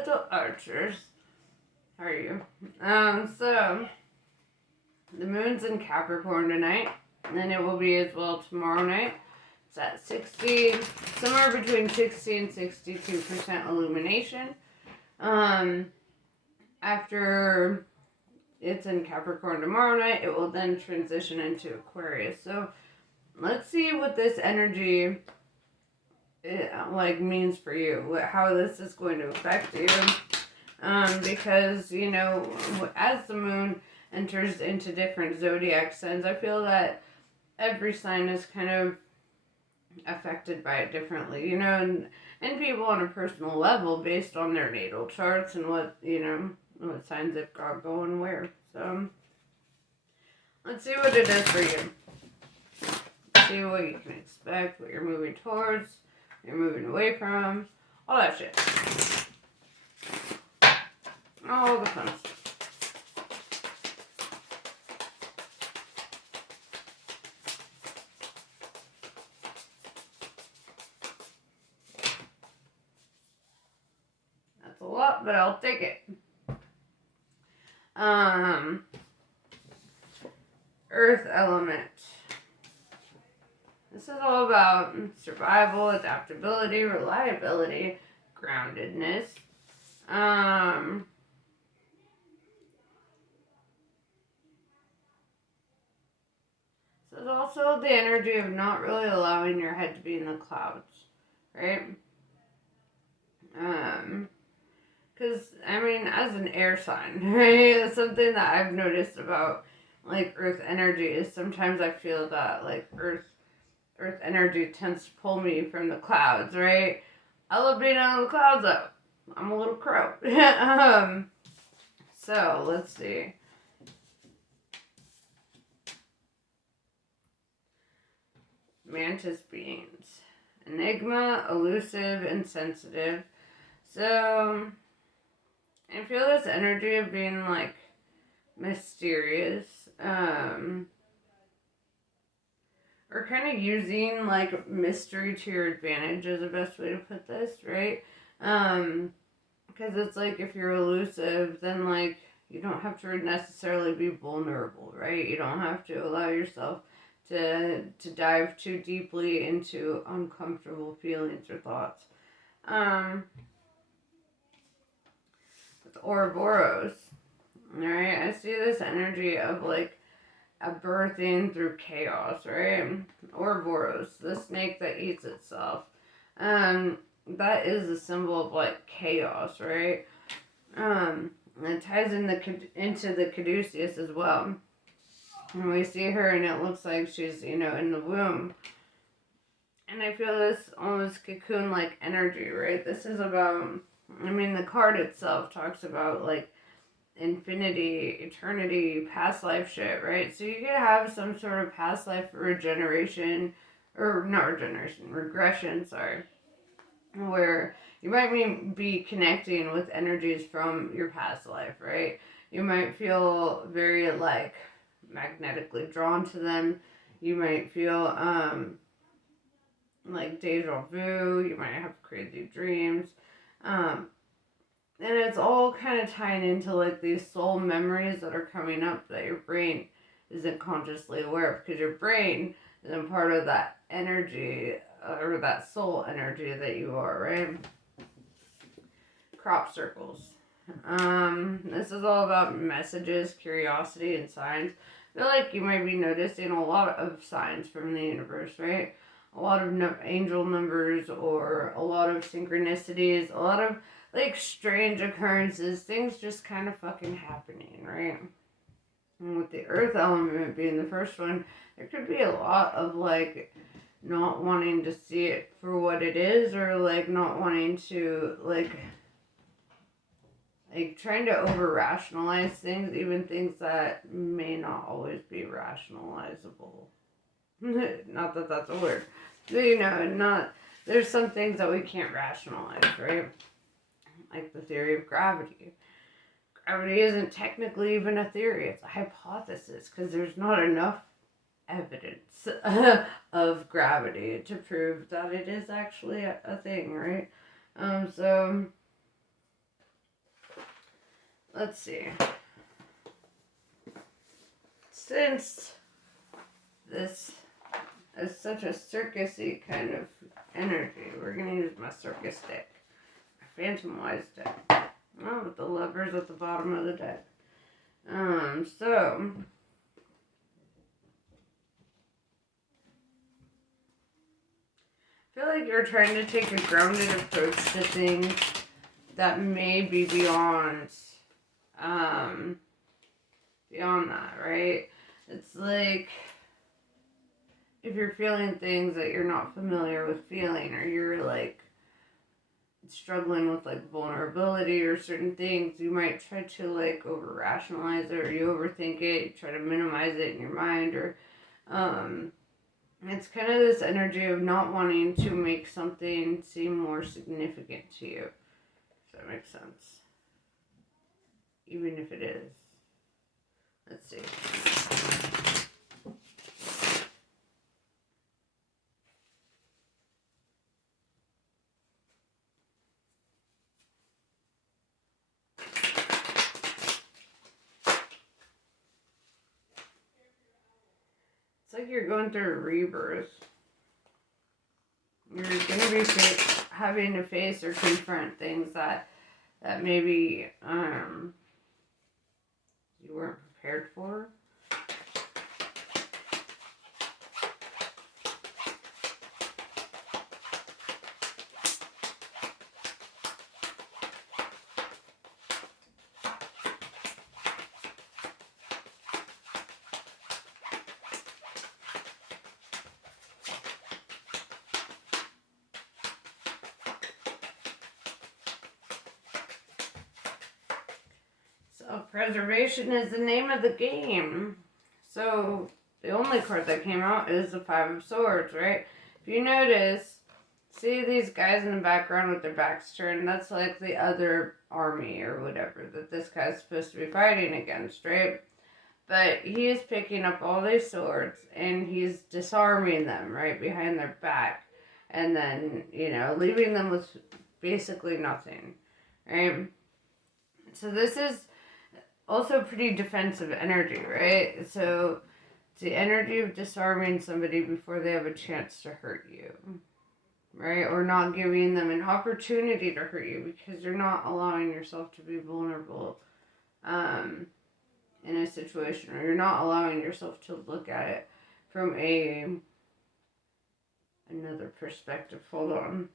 little archers. How are you? So the moon's in Capricorn tonight, and then it will be as well tomorrow night. It's at 60, somewhere between 60 and 62% illumination. After it's in Capricorn tomorrow night, it will then transition into Aquarius. So let's see what this energy means for you, how this is going to affect you. Because, you know, as the moon enters into different zodiac signs, I feel that every sign is kind of affected by it differently, you know, and people on a personal level based on their natal charts and what, you know, what signs they've got going where. So let's see what it is for you. See what you can expect, what you're moving towards, what you're moving away from, all that shit. All the fun stuff. That's a lot, but I'll take it. Earth element. This is all about survival, adaptability, reliability, groundedness. So it's also the energy of not really allowing your head to be in the clouds, right? Because, I mean, as an air sign, right, something that I've noticed about, like, earth energy is sometimes I feel that, like, earth energy tends to pull me from the clouds, right? I love being on the clouds, though. I'm a little crow. So, let's see. Mantis beings. Enigma, elusive, and sensitive. So, I feel this energy of being, like, mysterious. Or kind of using, like, mystery to your advantage is the best way to put this, right? Because it's like, if you're elusive, then, like, you don't have to necessarily be vulnerable, right? You don't have to allow yourself to dive too deeply into uncomfortable feelings or thoughts. With Ouroboros, alright, I see this energy of, like, a birthing through chaos, right? Ouroboros, the snake that eats itself. That is a symbol of, like, chaos, right? It ties into the caduceus as well. And we see her and it looks like she's, you know, in the womb. And I feel this almost cocoon-like energy, right? This is about, I mean, the card itself talks about, like, infinity, eternity, past life shit, right? So you could have some sort of past life regeneration, or not regeneration, regression, sorry, where you might be connecting with energies from your past life, right? You might feel very, like, magnetically drawn to them. You might feel like deja vu. You might have crazy dreams, and it's all kind of tying into, like, these soul memories that are coming up that your brain isn't consciously aware of, because your brain isn't part of that energy or that soul energy that you are, right? Crop circles. This is all about messages, curiosity, and signs. I feel like you might be noticing a lot of signs from the universe, right? A lot of angel numbers, or a lot of synchronicities, a lot of, like, strange occurrences, things just kind of fucking happening, right? And with the earth element being the first one, there could be a lot of, like, not wanting to see it for what it is, or, like, not wanting to, like trying to over-rationalize things, even things that may not always be rationalizable. Not that that's a word. But, you know, there's some things that we can't rationalize, right? Like the theory of gravity. Gravity isn't technically even a theory, it's a hypothesis, because there's not enough evidence of gravity to prove that it is actually a thing, right? So let's see. Since this is such a circusy kind of energy, we're going to use my circus deck. My Phantom Wise deck. Oh, with the lovers at the bottom of the deck. So... I feel like you're trying to take a grounded approach to things that may be beyond that, right? It's like if you're feeling things that you're not familiar with feeling, or you're like struggling with like vulnerability or certain things, you might try to like over rationalize it, or you overthink it, you try to minimize it in your mind, or it's kind of this energy of not wanting to make something seem more significant to you. If that makes sense. Even if it is. Let's see. It's like you're going through a rebirth. You're going to be having to face or confront things that maybe you weren't prepared for. Self-preservation is the name of the game. So, the only card that came out is the Five of Swords, right? If you notice, see these guys in the background with their backs turned? That's like the other army or whatever that this guy's supposed to be fighting against, right? But he is picking up all these swords and he's disarming them right behind their back. And then, leaving them with basically nothing, right? So this is also pretty defensive energy, right? So it's the energy of disarming somebody before they have a chance to hurt you, right? Or not giving them an opportunity to hurt you because you're not allowing yourself to be vulnerable in a situation, or you're not allowing yourself to look at it from another perspective. Hold on.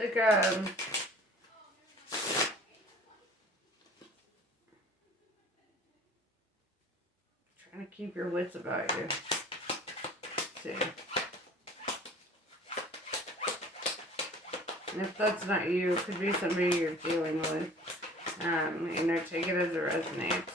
It's like trying to keep your wits about you. Let's see. And if that's not you, it could be somebody you're dealing with. Take it as it resonates.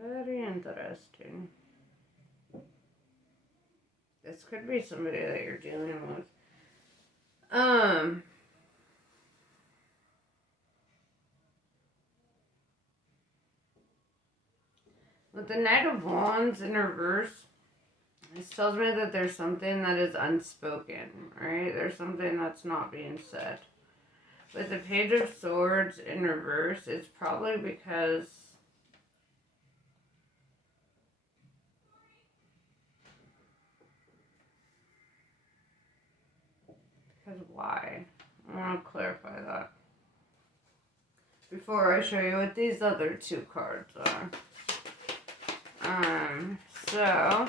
Very interesting. This could be somebody that you're dealing with. With the Knight of Wands in reverse, this tells me that there's something that is unspoken, right? There's something that's not being said. With the Page of Swords in reverse, it's probably because why? I want to clarify that before I show you what these other two cards are. So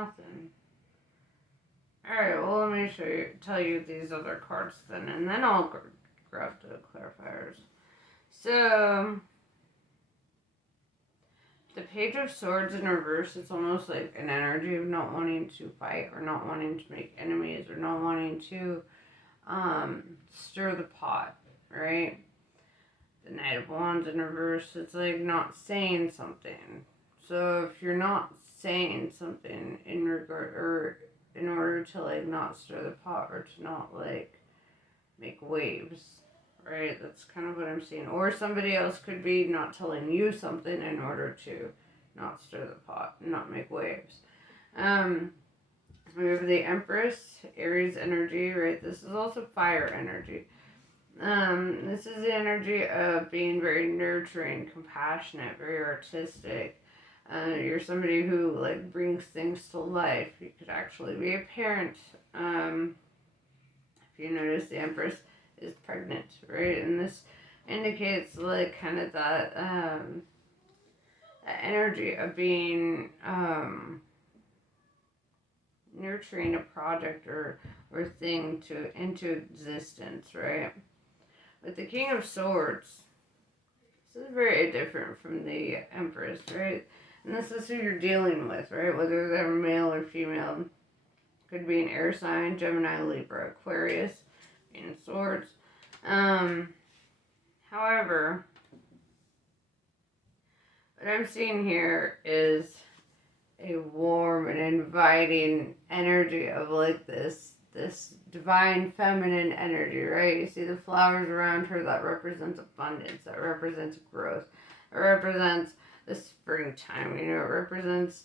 Nothing. Alright, well, let me tell you these other cards then, and then I'll grab the clarifiers. So, the Page of Swords in reverse, it's almost like an energy of not wanting to fight, or not wanting to make enemies, or not wanting to stir the pot, right? The Knight of Wands in reverse, it's like not saying something. So if you're not saying something in regard, or in order to like not stir the pot, or to not like make waves, right? That's kind of what I'm seeing. Or somebody else could be not telling you something in order to not stir the pot and not make waves. We have the Empress, Aries energy, right? This is also fire energy. This is the energy of being very nurturing, compassionate, very artistic. You're somebody who like brings things to life. You could actually be a parent. If you notice, the Empress is pregnant, right? And this indicates like kind of that energy of being nurturing a project or thing into existence, right? With the King of Swords, this is very different from the Empress, right? And this is who you're dealing with, right? Whether they're male or female. Could be an air sign, Gemini, Libra, Aquarius, in Swords. However, what I'm seeing here is a warm and inviting energy of like this divine feminine energy, right? You see the flowers around her, that represents abundance, that represents growth, it represents the springtime, it represents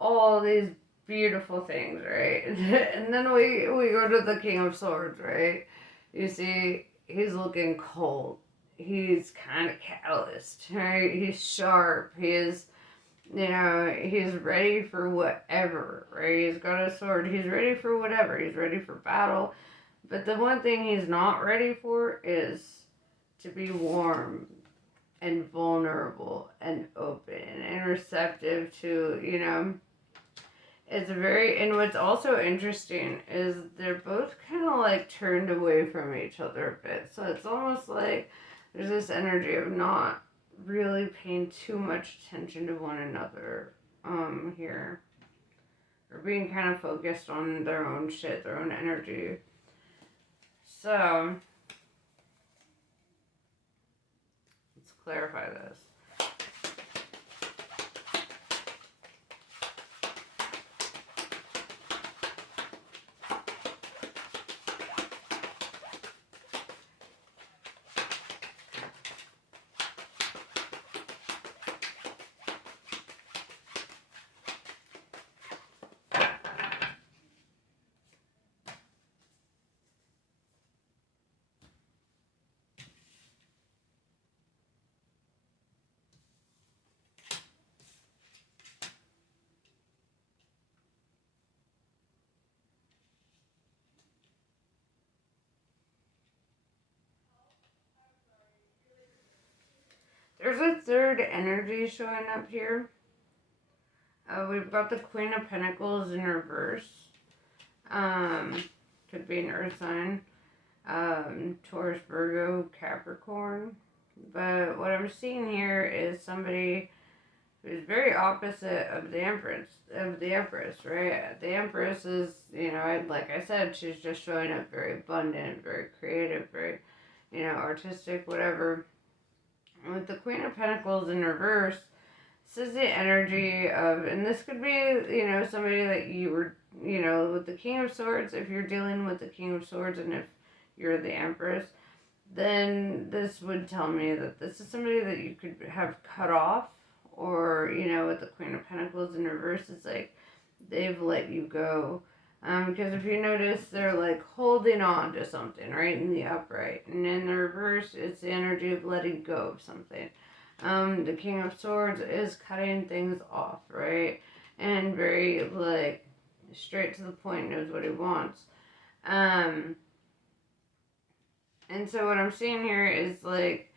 all these beautiful things, right? And then we go to the King of Swords, right? You see, he's looking cold. He's kind of calloused, right? He's sharp. He's ready for whatever, right? He's got a sword. He's ready for whatever. He's ready for battle. But the one thing he's not ready for is to be warm and vulnerable and open and receptive to, it's and what's also interesting is they're both kind of like turned away from each other a bit. So it's almost like there's this energy of not really paying too much attention to one another here. Or being kind of focused on their own shit, their own energy. So, let's clarify this. There's a third energy showing up here. We've got the Queen of Pentacles in reverse. Could be an earth sign. Taurus, Virgo, Capricorn. But what I'm seeing here is somebody who's very opposite of the Empress, right? The Empress is, like I said, she's just showing up very abundant, very creative, very, artistic, whatever. And with the Queen of Pentacles in reverse, this is the energy of, and this could be, somebody that you were, with the King of Swords, if you're dealing with the King of Swords and if you're the Empress, then this would tell me that this is somebody that you could have cut off, or, with the Queen of Pentacles in reverse, it's like they've let you go. Because if you notice, they're like holding on to something, right, in the upright. And in the reverse, it's the energy of letting go of something. The King of Swords is cutting things off, right? And very, like, straight to the point, knows what he wants. And so what I'm seeing here is, like,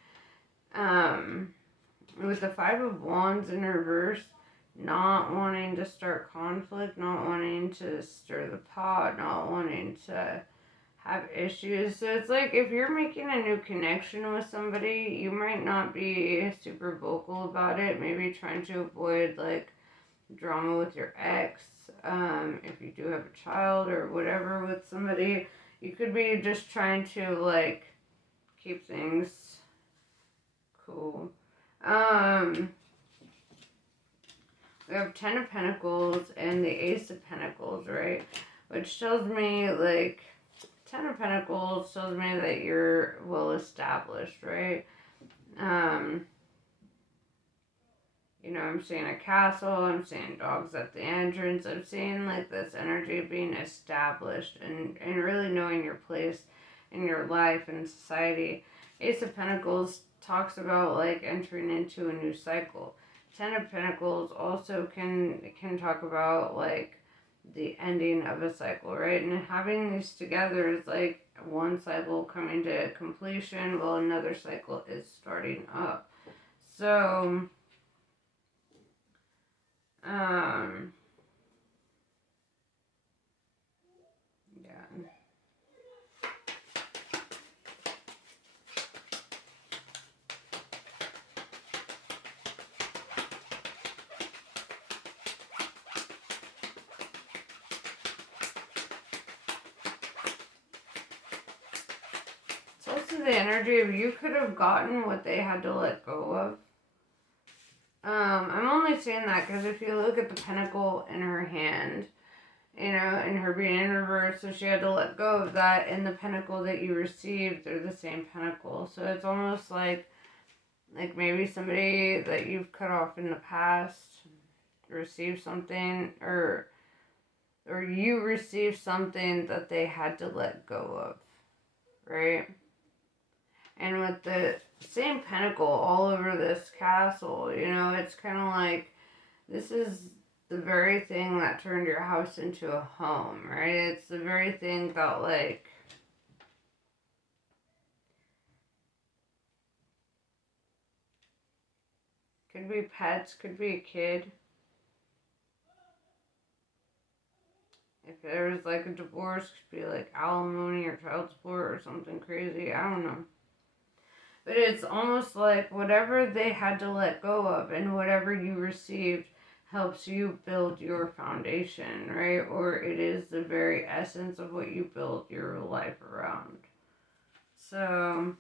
with the Five of Wands in reverse, not wanting to start conflict, not wanting to stir the pot, not wanting to have issues. So it's like if you're making a new connection with somebody, you might not be super vocal about it, maybe trying to avoid like drama with your ex. If you do have a child or whatever with somebody, you could be just trying to like keep things cool. We have Ten of Pentacles and the Ace of Pentacles, right? Which tells me like Ten of Pentacles tells me that you're well established, right? You know, I'm seeing a castle, I'm seeing dogs at the entrance, I'm seeing like this energy of being established and really knowing your place in your life and society. Ace of Pentacles talks about like entering into a new cycle. Ten of Pentacles also can talk about like the ending of a cycle, right? And having these together is like one cycle coming to completion while another cycle is starting up. So yeah. It's also the energy of you could have gotten what they had to let go of. I'm only saying that because if you look at the pentacle in her hand, you know, and her being in reverse, so she had to let go of that, and the pentacle that you received are the same pentacle. So it's almost like maybe somebody that you've cut off in the past received something, or you received something that they had to let go of, right? And with the same pentacle all over this castle, you know, it's kind of like this is the very thing that turned your house into a home, right? It's the very thing that, like, could be pets, could be a kid. If there was, like, a divorce, could be, like, alimony or child support or something crazy. I don't know. But it's almost like whatever they had to let go of and whatever you received helps you build your foundation, right? Or it is the very essence of what you build your life around. So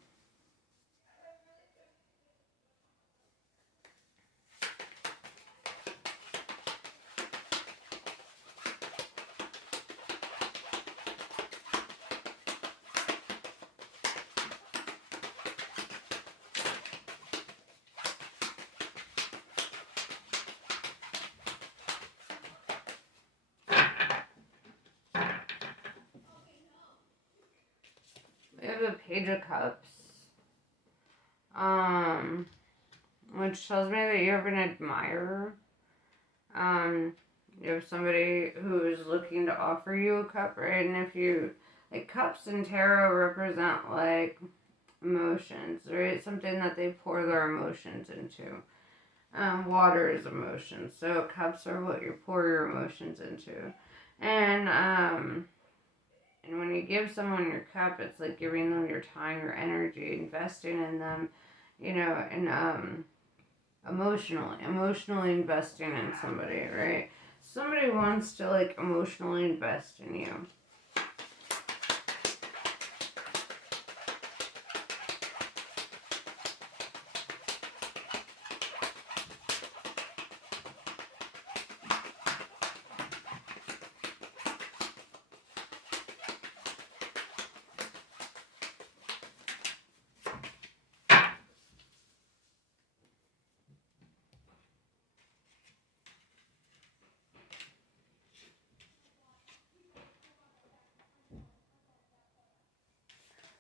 we have the Page of Cups, which tells me that you have an admirer. You have somebody who is looking to offer you a cup, right? And if you, like, cups in tarot represent, like, emotions, right? Something that they pour their emotions into. Water is emotions, so cups are what you pour your emotions into. And when you give someone your cup, it's like giving them your time, your energy, investing in them, you know, and emotionally investing in somebody, right? Somebody wants to like emotionally invest in you.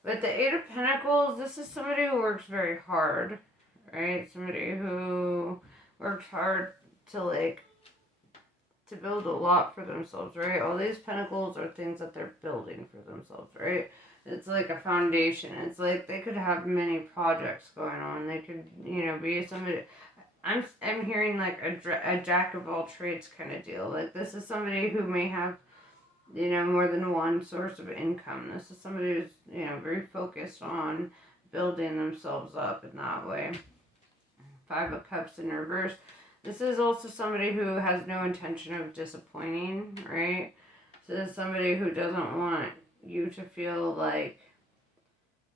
But the Eight of Pentacles, this is somebody who works very hard, right? Somebody who works hard to like to build a lot for themselves, right? All these pentacles are things that they're building for themselves, right? It's like a foundation. It's like they could have many projects going on. They could, you know, be somebody. I'm hearing like a jack of all trades kind of deal. Like this is somebody who may have, you know, more than one source of income. This is somebody who's, you know, very focused on building themselves up in that way. Five of Cups in reverse. This is also somebody who has no intention of disappointing, right? So this is somebody who doesn't want you to feel like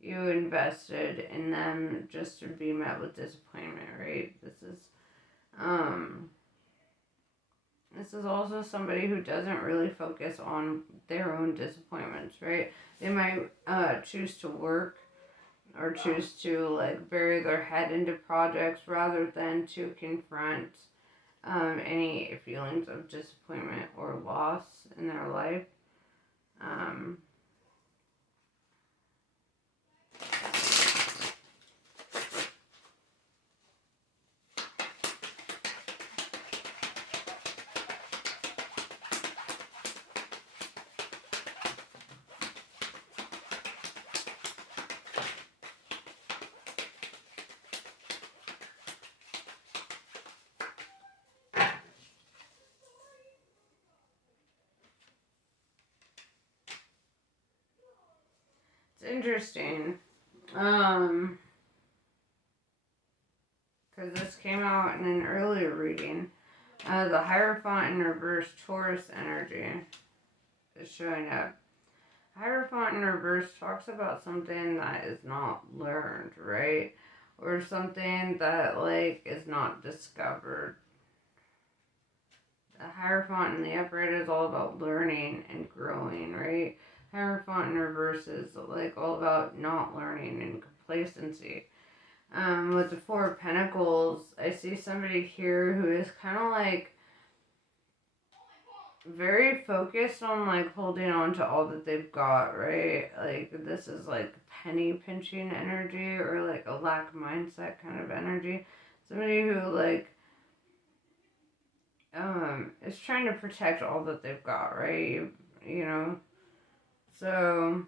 you invested in them just to be met with disappointment, right? This is also somebody who doesn't really focus on their own disappointments, right? They might choose to work or choose to like bury their head into projects rather than to confront any feelings of disappointment or loss in their life. It's interesting. Because this came out in an earlier reading. The Hierophant in reverse Taurus energy is showing up. Hierophant in reverse talks about something that is not learned, right? Or something that, like, is not discovered. The Hierophant in the upright is all about learning and growing, right? Hierophant in reverse is, like, all about not learning and complacency. With the Four of Pentacles, I see somebody here who is kind of, like, very focused on like holding on to all that they've got, right? Like this is like penny pinching energy or like a lack mindset kind of energy. Somebody who like is trying to protect all that they've got, right? You know. So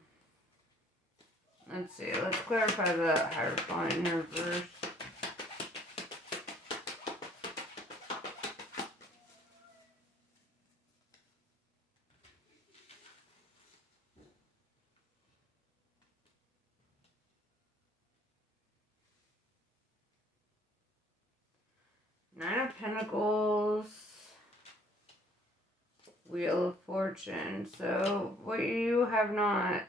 let's see. Let's clarify the Hierophant in reverse. Nine of Pentacles, Wheel of Fortune. So what you have not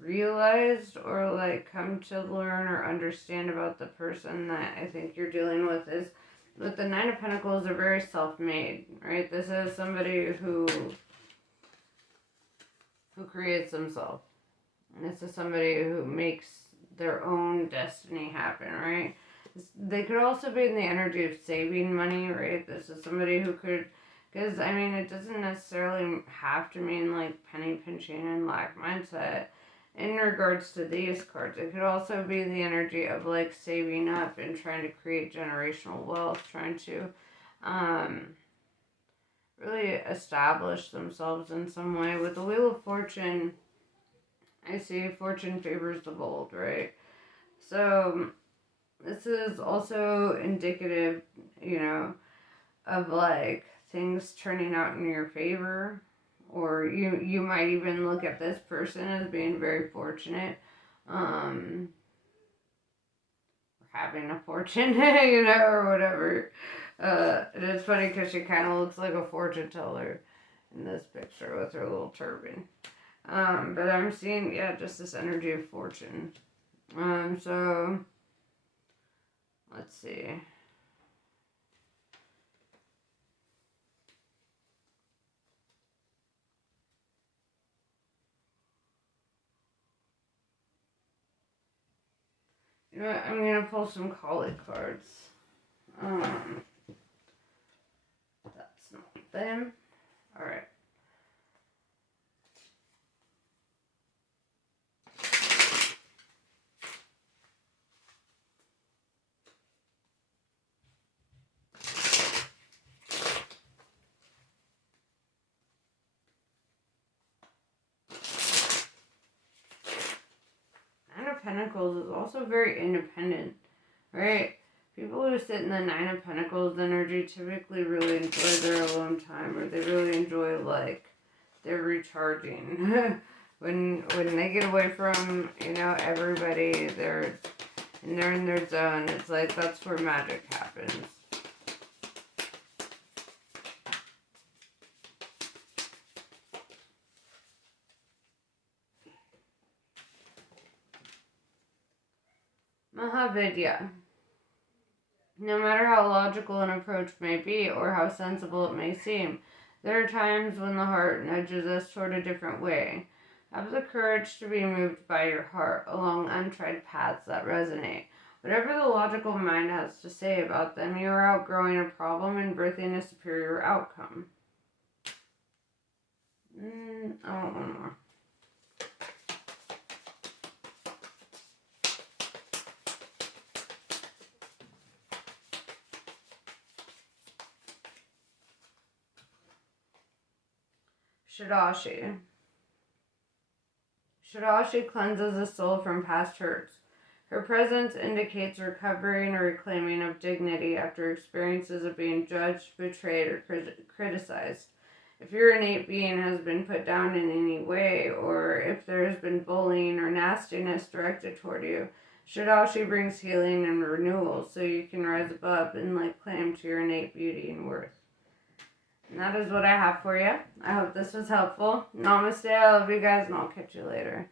realized or like come to learn or understand about the person that I think you're dealing with is with the Nine of Pentacles, they're very self-made, right? This is somebody who creates themselves. And this is somebody who makes their own destiny happen, right? They could also be in the energy of saving money, right? This is somebody who could, because I mean, it doesn't necessarily have to mean like penny pinching and lack mindset. In regards to these cards, it could also be the energy of like saving up and trying to create generational wealth, trying to really establish themselves in some way. With the Wheel of Fortune, I see fortune favors the bold, right? So this is also indicative, you know, of like things turning out in your favor, or you might even look at this person as being very fortunate, having a fortune, you know, or whatever. It is funny because she kind of looks like a fortune teller in this picture with her little turban. But I'm seeing, yeah, just this energy of fortune. So let's see. You know what? I'm gonna pull some collie cards. That's not them. All right. Nine of Pentacles is also very independent, right? People who sit in the Nine of Pentacles energy typically really enjoy their alone time, or they really enjoy, like, they're recharging. when they get away from, you know, everybody, they're in their zone. It's like that's where magic happens. Mahavidya. No matter how logical an approach may be or how sensible it may seem, there are times when the heart nudges us toward a different way. Have the courage to be moved by your heart along untried paths that resonate. Whatever the logical mind has to say about them, you are outgrowing a problem and birthing a superior outcome. I want one more. Shadashi. Shadashi cleanses the soul from past hurts. Her presence indicates recovering or reclaiming of dignity after experiences of being judged, betrayed, or criticized. If your innate being has been put down in any way, or if there has been bullying or nastiness directed toward you, Shadashi brings healing and renewal so you can rise above and lay claim to your innate beauty and worth. And that is what I have for you. I hope this was helpful. Namaste. I love you guys, and I'll catch you later.